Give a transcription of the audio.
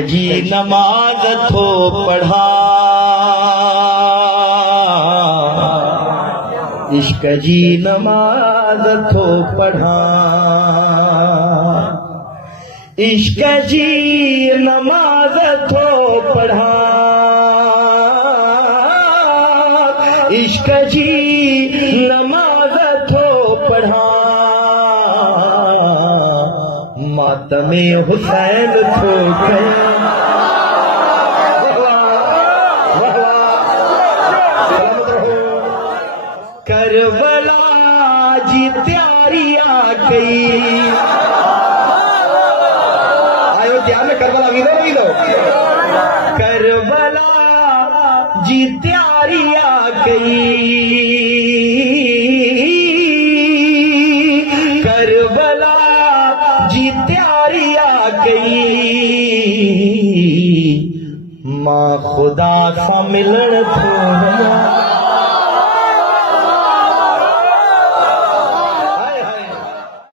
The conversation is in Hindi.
जी नमाज थो पढ़ा, इश्क जी नमाज थो पढ़ा, इश्क जी नमाज थो पढ़ा, इश्क जी नमाज थो पढ़ा, मातमे हुसैन थो कया। करबला जी तैयारियां कई, अयोध्या में करबला वीदो करबला जी तैयारियां कई, करबला जी तैयारियां कई, मां खुदा सा मिलन थो